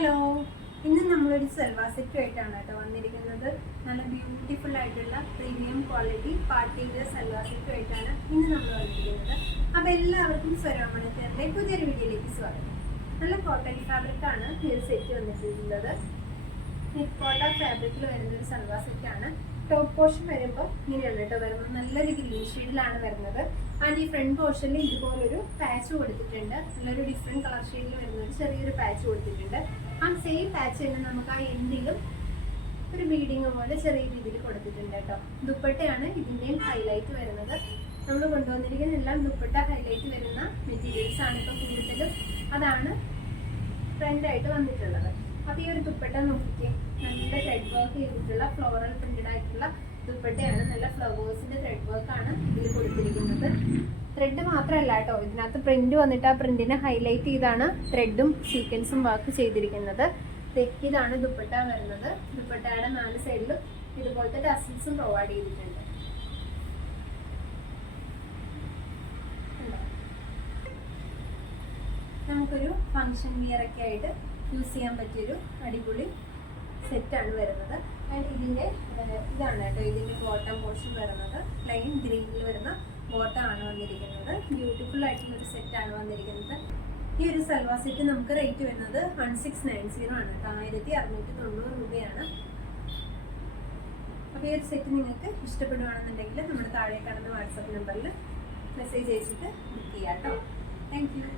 Hello, ഇന്ന് നമ്മളൊരു സൽവാർ സെറ്റുമായിട്ടാണ് കേട്ടോ വന്നിരിക്കുന്നത്. നല്ല ബ്യൂട്ടിഫുൾ ആയിട്ടുള്ള premium quality party wear salwar സെറ്റുമായിട്ടാണ് ഇന്ന് നമ്മൾ വന്നിരിക്കുന്നത്. അപ്പോൾ എല്ലാവർക്കും സ്വരാമണത്തിൻ്റെ പുതിയൊരു വീഡിയോയിലേക്ക് സ്വാഗതം. നല്ല കോട്ടൺ ഫാബ്രിക്കാണ് ഈ ഒരു സെറ്റ് വന്നിട്ടുള്ളത്. കോട്ട ഫാബ്രിക്കിൽ വരുന്നൊരു സൽവാർ സെറ്റാണ്. ടോപ്പ് പോർഷൻ വരുമ്പോൾ ഇങ്ങനെയാണ് കേട്ടോ വരുന്നത്. നല്ലൊരു ഗ്രീൻ ഷെയ്ഡിലാണ് വരുന്നത്. ആൻഡ് ഈ ഫ്രണ്ട് പോർഷനിൽ ഇതുപോലൊരു പാച്ച് കൊടുത്തിട്ടുണ്ട്. നല്ലൊരു ഡിഫറെൻറ്റ് കളർ ഷെയ്ഡിൽ വരുന്ന ഒരു ചെറിയൊരു പാച്ച് കൊടുത്തിട്ടുണ്ട്. ആ സെയിം പാച്ച് തന്നെ നമുക്ക് ആ എൻഡിലും ഒരു ബീഡിങ് പോലെ ചെറിയ രീതിയിൽ കൊടുത്തിട്ടുണ്ട് കേട്ടോ. ദുപ്പട്ടയാണ് ഇതിൻ്റെയും ഹൈലൈറ്റ് വരുന്നത്. നമ്മൾ കൊണ്ടുവന്നിരിക്കുന്ന എല്ലാം ദുപ്പട്ട ഹൈലൈറ്റ് വരുന്ന മെറ്റീരിയൽസ് ആണ് ഇപ്പോൾ കൂടുതലും. അതാണ് ട്രെൻഡായിട്ട് വന്നിട്ടുള്ളത്. അപ്പോൾ ഈ ഒരു ദുപ്പട്ട നോക്കിക്കേ, നല്ല ത്രെഡ് വർക്ക് ചെയ്തിട്ടുള്ള ഫ്ലോറൽ പ്രിന്റഡ് ആയിട്ടുള്ള ദുപ്പട്ടയാണ്. നല്ല ഫ്ലവേഴ്സിന്റെ ത്രെഡ് വർക്കാണ് ഇതിൽ കൊടുത്തിരിക്കുന്നത്. ത്രെഡ് മാത്രമല്ല കേട്ടോ, ഇതിനകത്ത് പ്രിന്റ് വന്നിട്ട് ആ പ്രിന്റിനെ ഹൈലൈറ്റ് ചെയ്താണ് ത്രെഡും സീക്വൻസും വർക്ക് ചെയ്തിരിക്കുന്നത്. ഇതാണ് ദുപ്പട്ട വരുന്നത്. ദുപ്പട്ടയുടെ 4 സൈഡിലും ഇതുപോലത്തെ ടസിൽസും പ്രൊവൈഡ് ചെയ്തിട്ടുണ്ട്. നമുക്കൊരു ഫങ്ഷൻ വിയർ ഒക്കെ ആയിട്ട് യൂസ് ചെയ്യാൻ പറ്റിയൊരു അടിപൊളി സെറ്റാണ് വരുന്നത്. ആൻഡ് ഇതിൻ്റെ ഇതാണ് കേട്ടോ ഇതിൻ്റെ ബോട്ടം പോർഷൻ വരുന്നത്. പ്ലെയിൻ ഗ്രീനിൽ വരുന്ന ബോട്ടം ആണ് വന്നിരിക്കുന്നത്. ബ്യൂട്ടിഫുൾ ആയിട്ടുള്ളൊരു സെറ്റാണ് വന്നിരിക്കുന്നത്. ഈ ഒരു സൽവാർ സെറ്റ് നമുക്ക് റേറ്റ് വരുന്നത് 1690 ആണ് കേട്ടോ. 1690 രൂപയാണ്. അപ്പോൾ ഈ ഒരു സെറ്റ് നിങ്ങൾക്ക് ഇഷ്ടപ്പെടുകയാണെന്നുണ്ടെങ്കിൽ നമ്മുടെ താഴെ കാണുന്ന വാട്സപ്പ് നമ്പറിൽ മെസ്സേജ് അയച്ചിട്ട് ബുക്ക് ചെയ്യാം കേട്ടോ. Thank you.